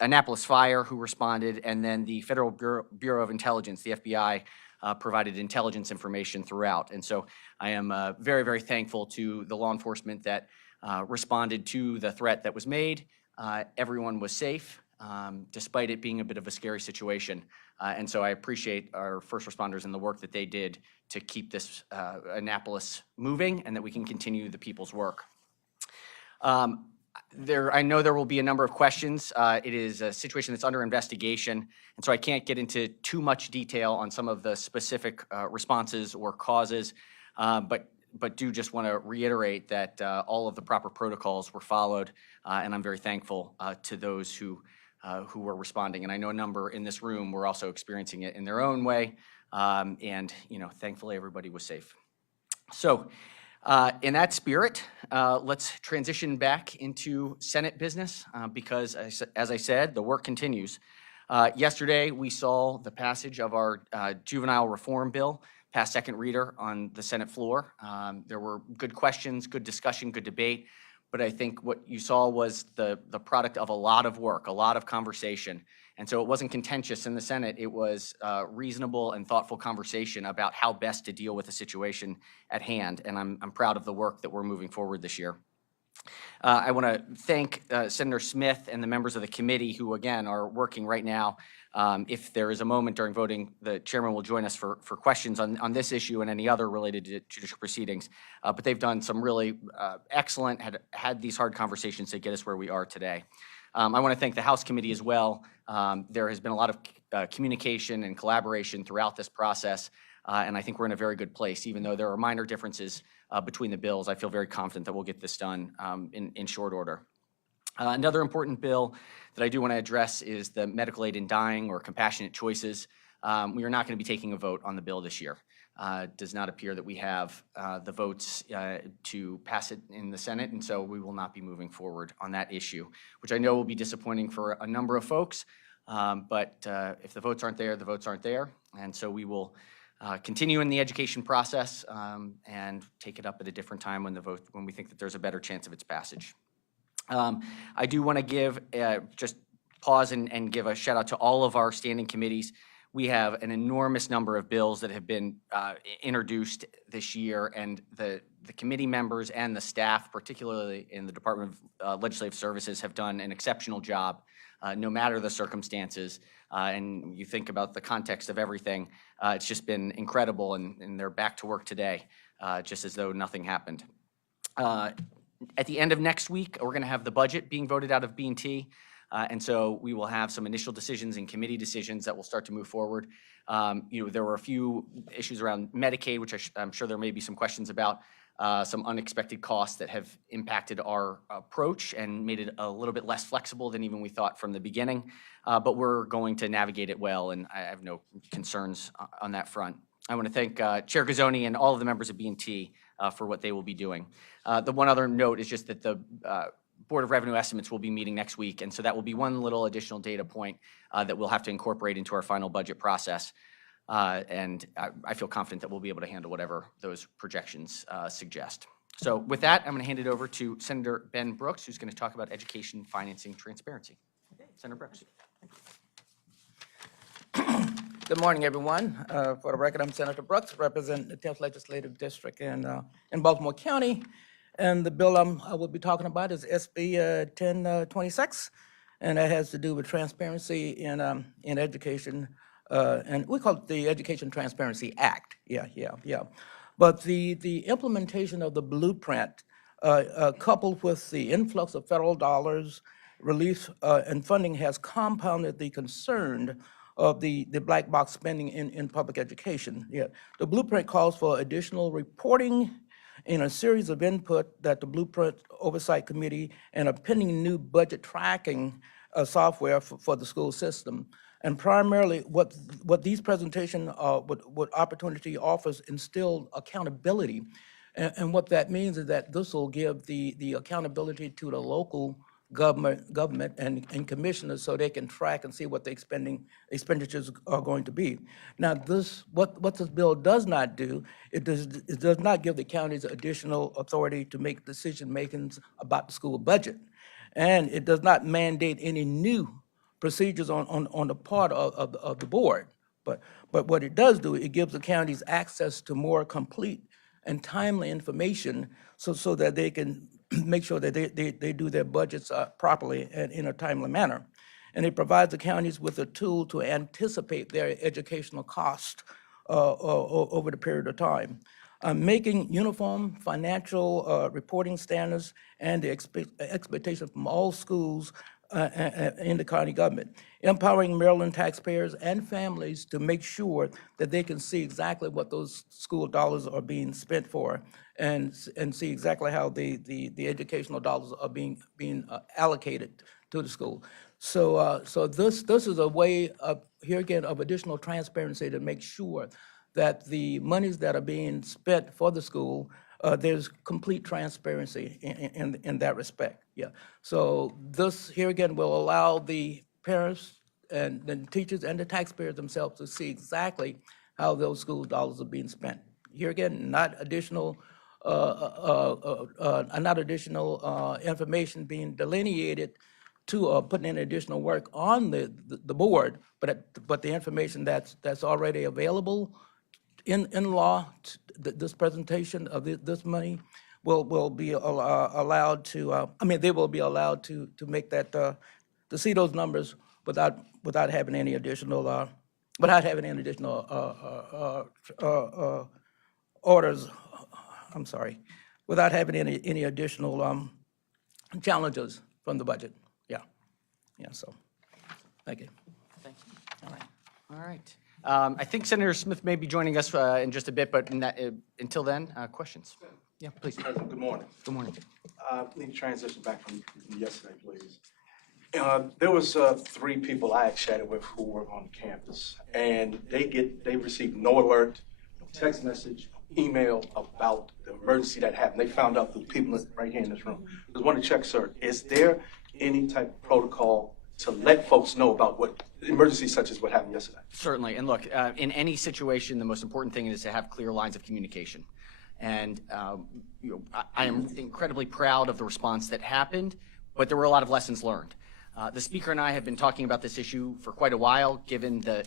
Annapolis Fire, who responded, and then the Federal Bureau of Intelligence, the FBI, provided intelligence information throughout. And so I am very, very thankful to the law enforcement that responded to the threat that was made. Everyone was safe, despite it being a bit of a scary situation. And so I appreciate our first responders and the work that they did to keep this Annapolis moving and that we can continue the people's work. I know there will be a number of questions. It is a situation that's under investigation, and so I can't get into too much detail on some of the specific responses or causes, but do just want to reiterate that all of the proper protocols were followed, and I'm very thankful to those who were responding. And I know a number in this room were also experiencing it in their own way, and thankfully everybody was safe. So. In that spirit, let's transition back into Senate business because, as I said, the work continues. Yesterday, we saw the passage of our juvenile reform bill pass second reader on the Senate floor. There were good questions, good discussion, good debate, but I think what you saw was the product of a lot of work, a lot of conversation. And so it wasn't contentious in the Senate. It was reasonable and thoughtful conversation about how best to deal with the situation at hand. And I'm proud of the work that we're moving forward this year. I want to thank Senator Smith and the members of the committee who, again, are working right now. If there is a moment during voting, the chairman will join us for questions on this issue and any other related to judicial proceedings. But they've done some really excellent, had these hard conversations to get us where we are today. I want to thank the House committee as well. There has been a lot of communication and collaboration throughout this process, and I think we're in a very good place. Even though there are minor differences between the bills, I feel very confident that we'll get this done in short order. Another important bill that I do want to address is the medical aid in dying or compassionate choices. We are not going to be taking a vote on the bill this year. It does not appear that we have the votes to pass it in the Senate, and so we will not be moving forward on that issue, which I know will be disappointing for a number of folks, but if the votes aren't there, the votes aren't there, and so we will continue in the education process and take it up at a different time when we think that there's a better chance of its passage. I do want to give, just pause and give a shout out to all of our standing committees. We have an enormous number of bills that have been introduced this year, and the committee members and the staff, particularly in the Department of Legislative Services, have done an exceptional job, no matter the circumstances. And you think about the context of everything, it's just been incredible, and they're back to work today, just as though nothing happened. At the end of next week, we're going to have the budget being voted out of B&T. And so we will have some initial decisions and committee decisions that will start to move forward. There were a few issues around Medicaid, which I'm sure there may be some questions about, some unexpected costs that have impacted our approach and made it a little bit less flexible than even we thought from the beginning. But we're going to navigate it well, and I have no concerns on that front. I want to thank Chair Gazzoni and all of the members of B&T for what they will be doing. The one other note is just that the Board of Revenue Estimates will be meeting next week, and so that will be one little additional data point that we'll have to incorporate into our final budget process. And I feel confident that we'll be able to handle whatever those projections suggest. So with that, I'm going to hand it over to Senator Ben Brooks, who's going to talk about education financing transparency. Senator Brooks. Good morning, everyone. For the record, I'm Senator Brooks, represent the 10th Legislative District in Baltimore County. And the bill I will be talking about is SB 1026, and that has to do with transparency in education, and we call it the Education Transparency Act. Yeah. But the implementation of the blueprint, coupled with the influx of federal dollars, relief and funding, has compounded the concern of the black box spending in public education. Yeah, the blueprint calls for additional reporting in a series of input that the Blueprint Oversight Committee and a pending new budget tracking software for the school system. And primarily what these presentations, what opportunity offers, instill accountability. And what that means is that this will give the accountability to the local government and commissioners so they can track and see what the expenditures are going to be. Now, what this bill does not do, it does not give the counties additional authority to make decision makings about the school budget. And it does not mandate any new procedures on the part of the board. But what it does do, it gives the counties access to more complete and timely information so that they can make sure that they do their budgets properly and in a timely manner. And it provides the counties with a tool to anticipate their educational cost over the period of time. Making uniform financial reporting standards and the expectation from all schools in the county government. Empowering Maryland taxpayers and families to make sure that they can see exactly what those school dollars are being spent for and see exactly how the educational dollars are being allocated to the school. So this is a way of, here again, of additional transparency to make sure that the monies that are being spent for the school, there's complete transparency in that respect. Yeah. So this here again will allow the parents and the teachers and the taxpayers themselves to see exactly how those school dollars are being spent. Here again, not additional information being delineated to putting in additional work on the board, but the information that's already available in law. This presentation of this money will be allowed to. They will be allowed to make that to see those numbers without having any additional orders. I'm sorry, without having any additional challenges from the budget. Yeah. So, thank you. Thank you. All right. I think Senator Smith may be joining us in just a bit, but until then, questions? Yeah, please. President, good morning. Good morning. Need to transition back from yesterday, please. There was 3 people I had chatted with who were on campus, and they received no alert, no text message, email about the emergency that happened. They found out through people right here in this room. I just want to check, sir, is there any type of protocol to let folks know about what emergencies such as what happened yesterday? Certainly. And look, in any situation, the most important thing is to have clear lines of communication. And I am incredibly proud of the response that happened, but there were a lot of lessons learned. The speaker and I have been talking about this issue for quite a while. Given the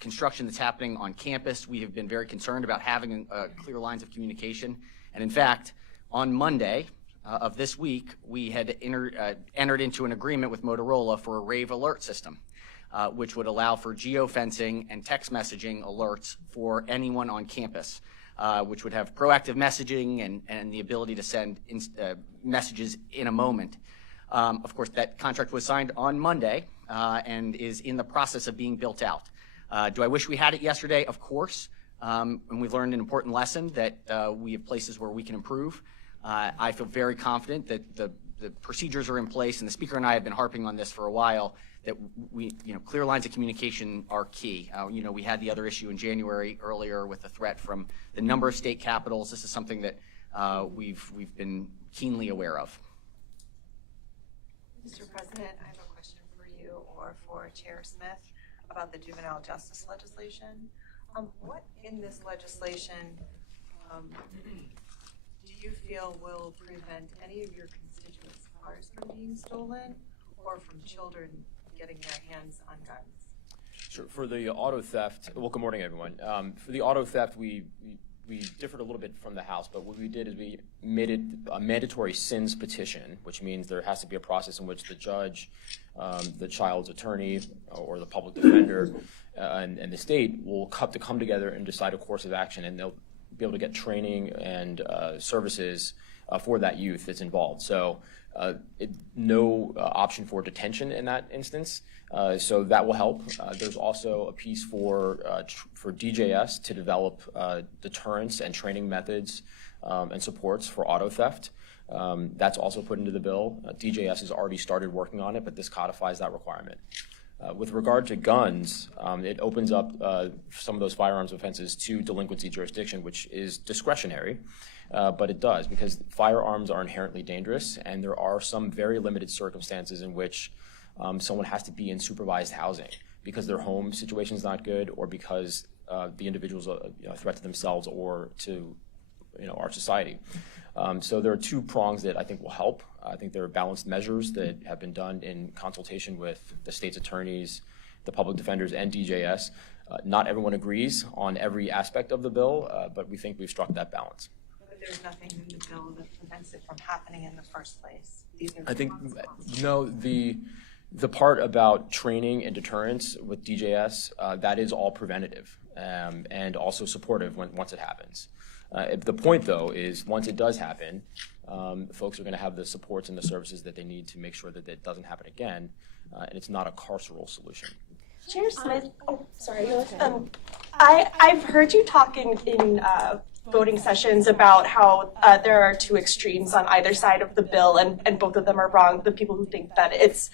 construction that's happening on campus, we have been very concerned about having clear lines of communication. And in fact, on Monday of this week, we had entered into an agreement with Motorola for a rave alert system, which would allow for geofencing and text messaging alerts for anyone on campus, which would have proactive messaging and the ability to send messages in a moment. Of course, that contract was signed on Monday and is in the process of being built out. Do I wish we had it yesterday? Of course. And we've learned an important lesson that we have places where we can improve. I feel very confident that the procedures are in place, and the speaker and I have been harping on this for a while, that clear lines of communication are key. We had the other issue in January earlier with the threat from the number of state capitals. This is something that we've been keenly aware of. Mr. President, I have a question for you or for Chair Smith about the juvenile justice legislation. What in this legislation do you feel will prevent any of your constituents' cars from being stolen or from children getting their hands on guns? Sure. For the auto theft, well, good morning, everyone. For the auto theft, we differed a little bit from the House, but what we did is we made it a mandatory SINs petition, which means there has to be a process in which the judge, the child's attorney, or the public defender, and the state will come together and decide a course of action, and they'll be able to get training and services for that youth that's involved. So no option for detention in that instance. So that will help. There's also a piece for DJS to develop deterrence and training methods and supports for auto theft. That's also put into the bill. DJS has already started working on it, but this codifies that requirement. With regard to guns, it opens up some of those firearms offenses to delinquency jurisdiction, which is discretionary, but it does because firearms are inherently dangerous, and there are some very limited circumstances in which someone has to be in supervised housing because their home situation is not good, or because the individual's a threat to themselves or to our society. So there are two prongs that I think will help. I think there are balanced measures that have been done in consultation with the state's attorneys, the public defenders, and DJS. Not everyone agrees on every aspect of the bill, but we think we've struck that balance. But there's nothing in the bill that prevents it from happening in the first place. These are I think, responsible. no, the part about training and deterrence with DJS, that is all preventative and also supportive once it happens. The point, though, is once it does happen, folks are going to have the supports and the services that they need to make sure that it doesn't happen again, and it's not a carceral solution. Chair Smith, I've heard you talk in voting sessions about how there are two extremes on either side of the bill, and both of them are wrong. The people who think that it is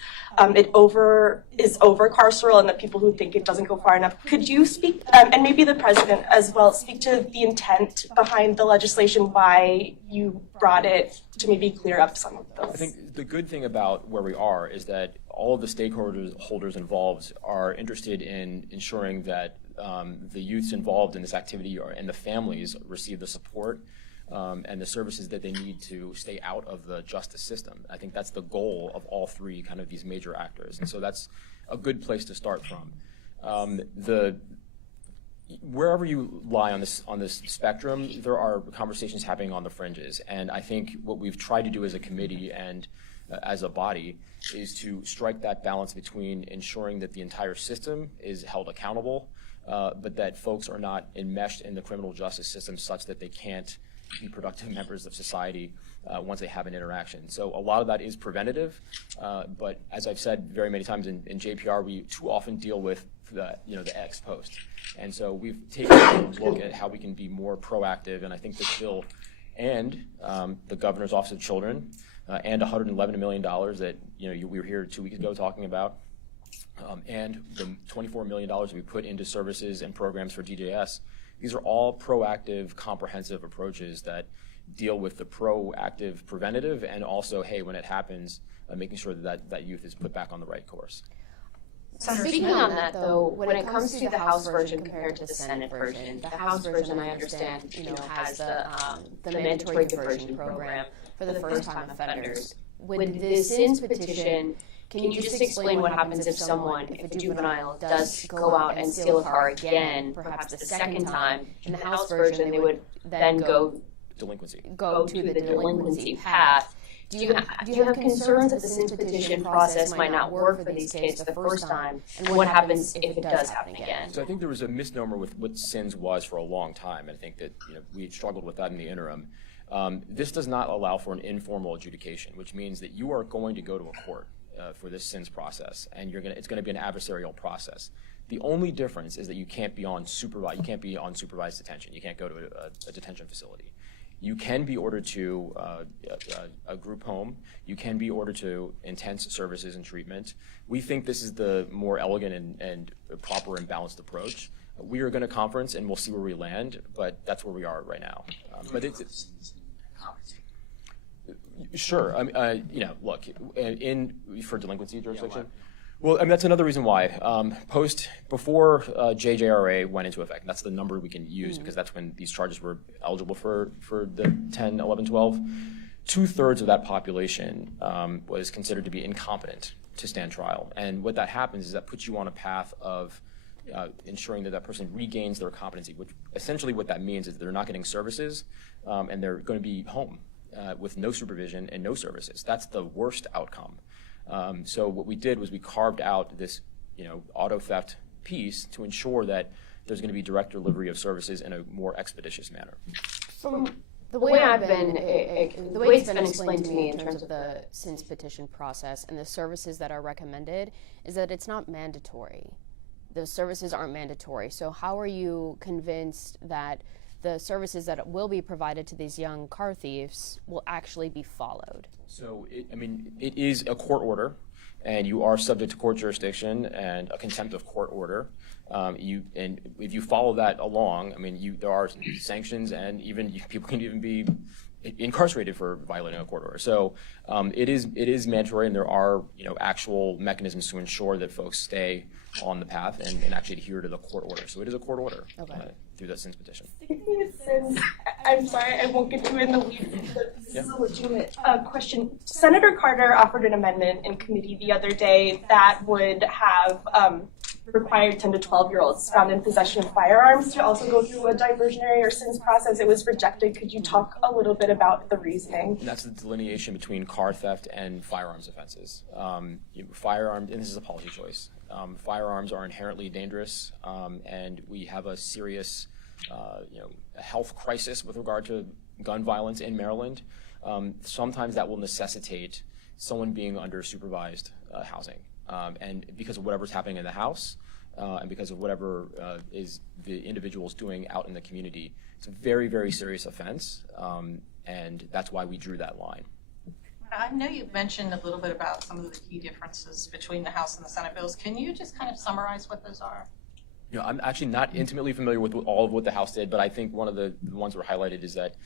over carceral, and the people who think it doesn't go far enough. Could you speak, and maybe the president as well, speak to the intent behind the legislation, why you brought it, to maybe clear up some of those? I think the good thing about where we are is that all of the stakeholders involved are interested in ensuring that the youths involved in this activity and the families receive the support and the services that they need to stay out of the justice system. I think that's the goal of all three kind of these major actors, and so that's a good place to start from. Wherever you lie on this spectrum, there are conversations happening on the fringes, and I think what we've tried to do as a committee and as a body is to strike that balance between ensuring that the entire system is held accountable, but that folks are not enmeshed in the criminal justice system such that they can't be productive members of society once they have an interaction. So a lot of that is preventative, but as I've said very many times in JPR, we too often deal with the ex post. And so we've taken a look at how we can be more proactive, and I think this bill and the Governor's Office of Children and $111 million that we were here 2 weeks ago talking about, and the $24 million we put into services and programs for DJS. These are all proactive, comprehensive approaches that deal with the proactive preventative and also, hey, when it happens, making sure that youth is put back on the right course. Speaking on that, though, when it comes to the House version compared to the Senate version, the House version, I understand, has the mandatory diversion program for the first-time offenders. With the SINS petition, can you just explain what happens if a juvenile does go out and steal a car again, perhaps the second time? In the House version, they would then go to the delinquency path. Do you have concerns that the SINS petition process might not work for these kids the first time, and what happens if it does happen again? So I think there was a misnomer with what SINS was for a long time, and I think that we struggled with that in the interim. This does not allow for an informal adjudication, which means that you are going to go to a court for this SINS process, and it's going to be an adversarial process. The only difference is that you can't be on supervised detention. You can't go to a detention facility. You can be ordered to a group home. You can be ordered to intense services and treatment. We think this is the more elegant and proper and balanced approach. We are going to conference, and we'll see where we land, but that's where we are right now. But it's sure. Look, for delinquency jurisdiction. Well, that's another reason why. Before JJRA went into effect, and that's the number we can use because that's when these charges were eligible for the 10, 11, 12, 2/3 of that population was considered to be incompetent to stand trial. And what that happens is that puts you on a path of ensuring that person regains their competency, which essentially what that means is they're not getting services and they're going to be home with no supervision and no services. That's the worst outcome. So what we did was we carved out this, auto theft piece to ensure that there's going to be direct delivery of services in a more expeditious manner. From the way it's been explained to me in terms of the SINS petition process and the services that are recommended is that it's not mandatory. The services aren't mandatory. So how are you convinced that the services that will be provided to these young car thieves will actually be followed? So, it is a court order, and you are subject to court jurisdiction and a contempt of court order. And if you follow that along, there are sanctions, and people can even be incarcerated for violating a court order. So it is mandatory, and there are actual mechanisms to ensure that folks stay on the path and actually adhere to the court order. So it is a court order. Okay. through that SINS petition. I'm sorry, I won't get too in the weeds, but this Yeah. is a legitimate question. Senator Carter offered an amendment in committee the other day that would have required 10 to 12-year-olds found in possession of firearms to also go through a diversionary or SINS process. It was rejected. Could you talk a little bit about the reasoning? And that's the delineation between car theft and firearms offenses. Firearms, and this is a policy choice. Firearms are inherently dangerous, and we have a serious, health crisis with regard to gun violence in Maryland. Sometimes that will necessitate someone being under supervised housing, and because of whatever's happening in the house, and because of whatever is the individual's doing out in the community. It's a very, very serious offense, and that's why we drew that line. I know you've mentioned a little bit about some of the key differences between the House and the Senate bills. Can you just kind of summarize what those are? I'm actually not intimately familiar with all of what the House did, but I think one of the ones that were highlighted is that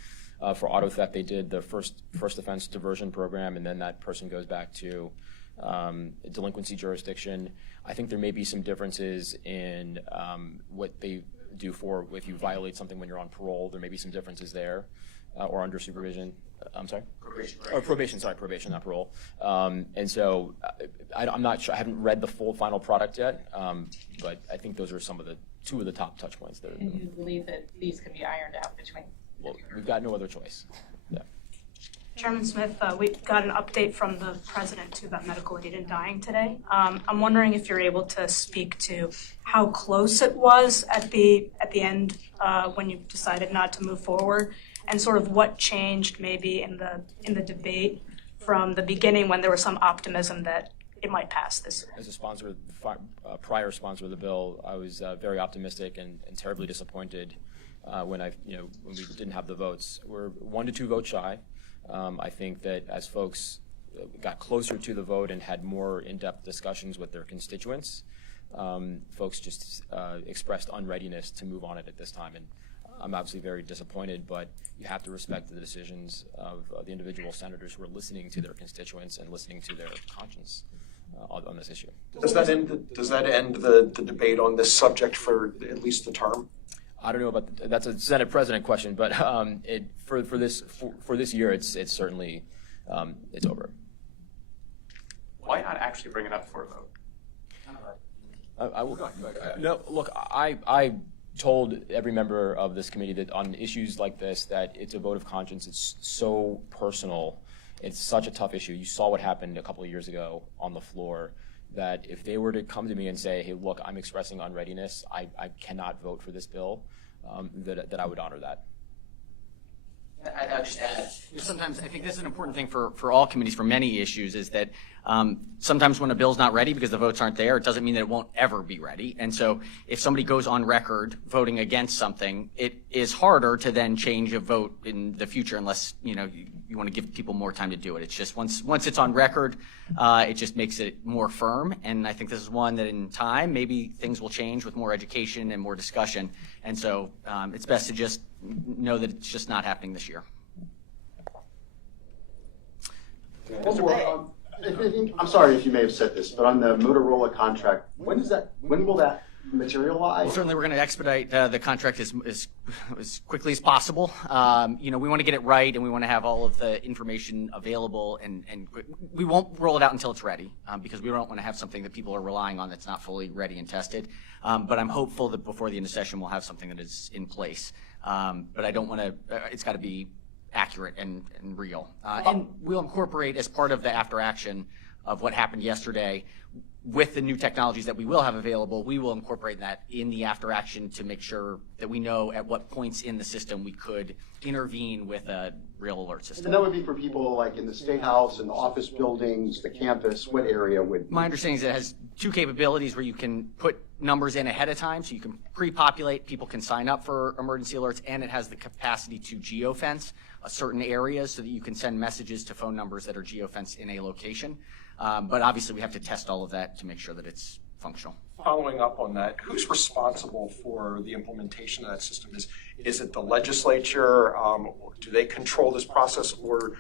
for auto theft, they did the first offense diversion program, and then that person goes back to delinquency jurisdiction. I think there may be some differences in what they do for if you violate something when you're on parole. There may be some differences there, or under supervision. I'm sorry? Probation. Or probation, sorry, probation, not parole. And so I'm not sure, I haven't read the full final product yet, but I think those are two of the top touch points there. And you believe that these can be ironed out between? Well, we've got no other choice. Yeah. Chairman Smith, we got an update from the president too about medical aid in dying today. I'm wondering if you're able to speak to how close it was at the end when you decided not to move forward, and sort of what changed maybe in the debate from the beginning when there was some optimism that it might pass this year. As a sponsor, prior sponsor of the bill, I was very optimistic and terribly disappointed when we didn't have the votes. We're 1 to 2 votes shy. I think that as folks got closer to the vote and had more in-depth discussions with their constituents, folks just expressed unreadiness to move on it at this time. And I'm obviously very disappointed, but you have to respect the decisions of the individual senators who are listening to their constituents and listening to their conscience on this issue. Does that end the debate on this subject for at least the term? I don't know about that's a Senate President question, but for this year, it's certainly it's over. Why not actually bring it up for a vote? No, look, I told every member of this committee that on issues like this, that it's a vote of conscience. It's so personal. It's such a tough issue. You saw what happened a couple of years ago on the floor, that if they were to come to me and say, hey, look, I'm expressing unreadiness, I cannot vote for this bill, that I would honor that. I'll just add, sometimes I think this is an important thing for all committees for many issues, is that sometimes when a bill's not ready because the votes aren't there, it doesn't mean that it won't ever be ready. And so if somebody goes on record voting against something, it is harder to then change a vote in the future unless you want to give people more time to do it. It's just once it's on record, it just makes it more firm. And I think this is one that in time, maybe things will change with more education and more discussion. And so it's best to just know that it's just not happening this year. I'm sorry if you may have said this, but on the Motorola contract, when will that materialize? Well, certainly we're going to expedite the contract as quickly as possible. We want to get it right, and we want to have all of the information available, and we won't roll it out until it's ready, because we don't want to have something that people are relying on that's not fully ready and tested. But I'm hopeful that before the end of session we'll have something that is in place. But I don't want to, it's got to be accurate and real. And we'll incorporate as part of the after action of what happened yesterday with the new technologies that we will have available. We will incorporate that in the after action to make sure that we know at what points in the system we could intervene with a real alert system. And that would be for people like in the State House and the office buildings, the campus, what area would? My understanding is it has two capabilities where you can put numbers in ahead of time, so you can pre-populate, people can sign up for emergency alerts, and it has the capacity to geofence certain areas so that you can send messages to phone numbers that are geofenced in a location. But obviously we have to test all of that to make sure that it's functional. Following up on that, who's responsible for the implementation of that system? Is it the legislature? Do they control this process, or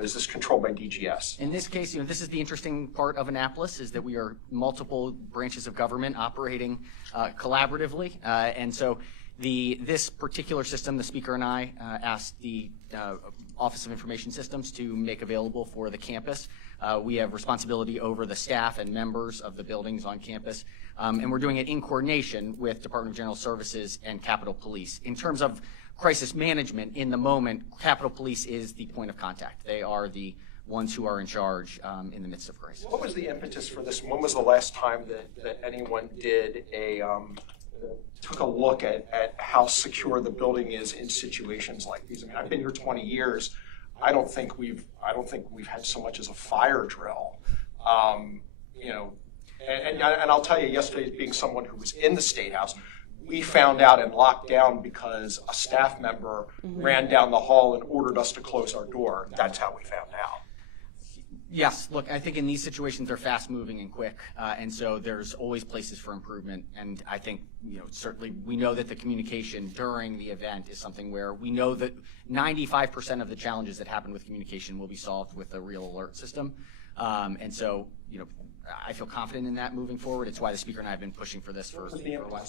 is this controlled by DGS? In this case, this is the interesting part of Annapolis, is that we are multiple branches of government operating collaboratively. And so This particular system, the speaker and I asked the Office of Information Systems to make available for the campus. We have responsibility over the staff and members of the buildings on campus, and we're doing it in coordination with Department of General Services and Capitol Police. In terms of crisis management, in the moment, Capitol Police is the point of contact. They are the ones who are in charge in the midst of crisis. What was the impetus for this? When was the last time that anyone did took a look at how secure the building is in situations like these? I mean, I've been here 20 years. I don't think we've had so much as a fire drill. And I'll tell you, yesterday, being someone who was in the State House, we found out and locked down because a staff member ran down the hall and ordered us to close our door. That's how we found out. Yes, look, I think in these situations they're fast moving and quick, and so there's always places for improvement. And I think, certainly we know that the communication during the event is something where we know that 95% of the challenges that happen with communication will be solved with a real alert system. And so, I feel confident in that moving forward. It's why the speaker and I have been pushing for this for a while.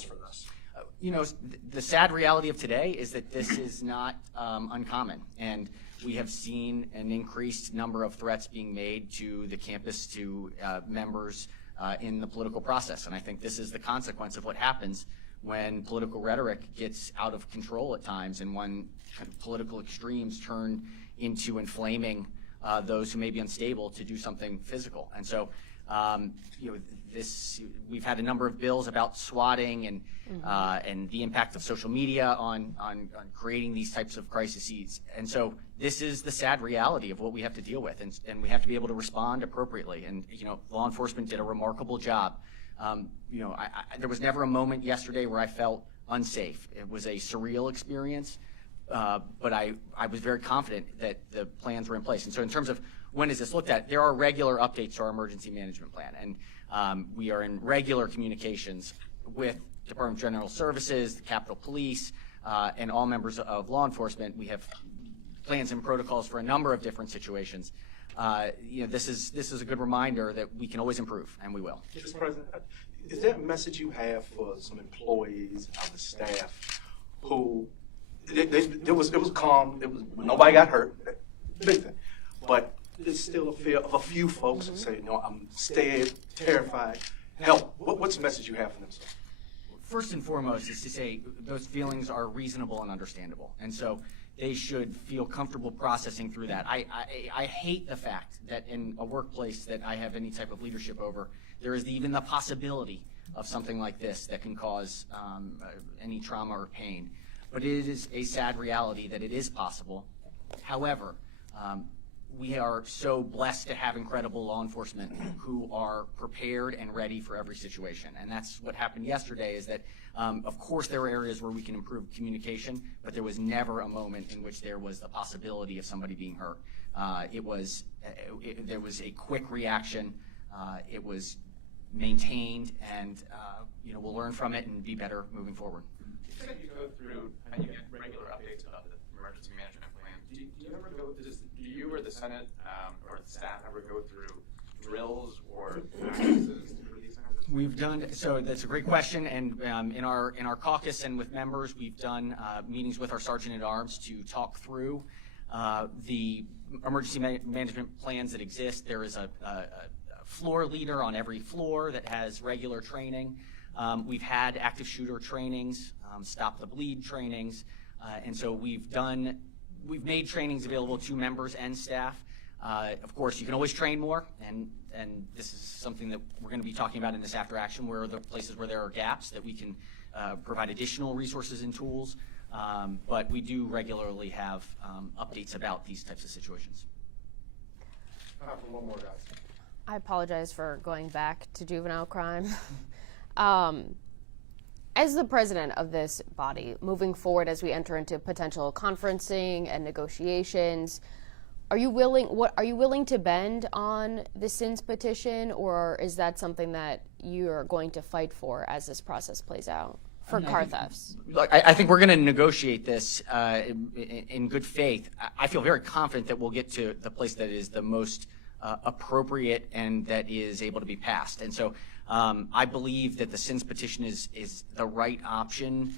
The sad reality of today is that this is not uncommon, and we have seen an increased number of threats being made to the campus, to members in the political process. And I think this is the consequence of what happens when political rhetoric gets out of control at times, and when political extremes turn into inflaming those who may be unstable to do something physical. And so, we've had a number of bills about swatting and the impact of social media on creating these types of crises. And so this is the sad reality of what we have to deal with, and we have to be able to respond appropriately. And law enforcement did a remarkable job. There was never a moment yesterday where I felt unsafe. It was a surreal experience, but I was very confident that the plans were in place. And so in terms of when is this looked at, there are regular updates to our emergency management plan, and we are in regular communications with Department of General Services, the Capitol Police, and all members of law enforcement. We have plans and protocols for a number of different situations. This is a good reminder that we can always improve, and we will. Mr. President, is there a message you have for some employees and other staff who it was calm, nobody got hurt, big thing, but there's still a fear of a few folks who say, I'm scared, terrified, help. What's the message you have for them, sir? First and foremost is to say those feelings are reasonable and understandable, and so they should feel comfortable processing through that. I hate the fact that in a workplace that I have any type of leadership over, there is even the possibility of something like this that can cause any trauma or pain. But it is a sad reality that it is possible. However, we are so blessed to have incredible law enforcement who are prepared and ready for every situation. And that's what happened yesterday, is that, of course, there were areas where we can improve communication, but there was never a moment in which there was the possibility of somebody being hurt. There was a quick reaction. It was maintained, and we'll learn from it and be better moving forward. You said you go through and you get regular updates about the emergency management plan. Do you or the Senate or the staff ever go through drills or practices for these kinds of things? We've done, so that's a great question, and in our caucus and with members, we've done meetings with our Sergeant at Arms to talk through the emergency management plans that exist. There is a floor leader on every floor that has regular training. We've had active shooter trainings, stop the bleed trainings, and so we've made trainings available to members and staff. Of course, you can always train more, and this is something that we're going to be talking about in this after action, where are the places where there are gaps that we can provide additional resources and tools. But we do regularly have updates about these types of situations. One more, guys. I apologize for going back to juvenile crime. As the president of this body, moving forward as we enter into potential conferencing and negotiations, are you willing to bend on the SINS petition, or is that something that you are going to fight for as this process plays out for car thefts? Look, I think we're going to negotiate this in good faith. I feel very confident that we'll get to the place that is the most appropriate and that is able to be passed. And so I believe that the SINS petition is the right option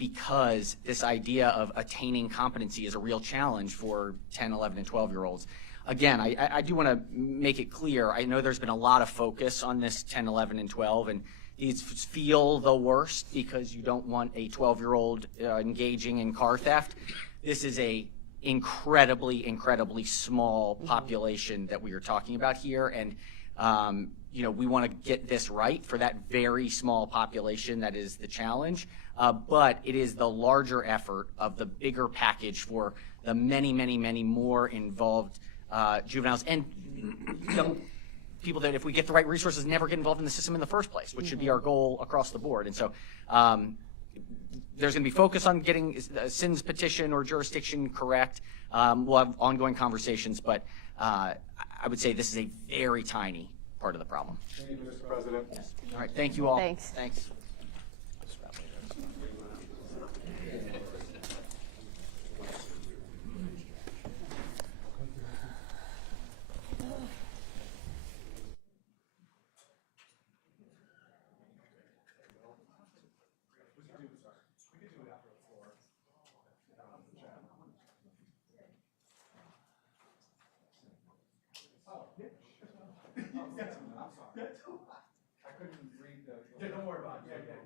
because this idea of attaining competency is a real challenge for 10, 11, and 12-year-olds. Again, I do want to make it clear, I know there's been a lot of focus on this 10, 11, and 12, and these feel the worst because you don't want a 12-year-old engaging in car theft. This is a incredibly small population that we are talking about here, and you know, we want to get this right for that very small population. That is the challenge, but it is the larger effort of the bigger package for the many more involved juveniles and young people that, if we get the right resources, never get involved in the system in the first place, which should be our goal across the board. And so there's going to be focus on getting the SIN's petition or jurisdiction correct. We'll have ongoing conversations, but I would say this is a very tiny part of the problem. Thank you, Mr. President. All right, thank you all. Thanks. Thanks. Don't worry about it. Yeah.